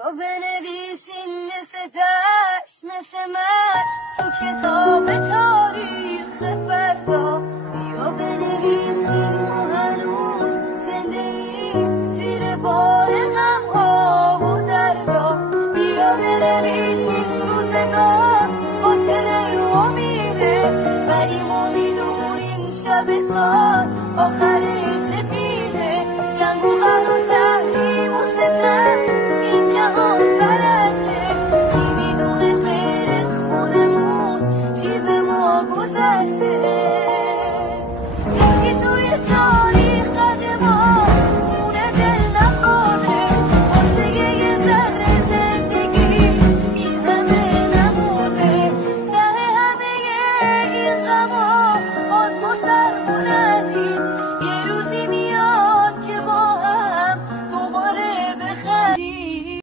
یا بنویسیم مثل درس مثل مشق تو کتاب تاریخ فردا، یا بنویسیم ما هنوز زنده ایم زیر بار غم‌ها و دردا، بیا بنویسیم روزگار قاتل امیده، ولی ما میدونیم شب تار آخر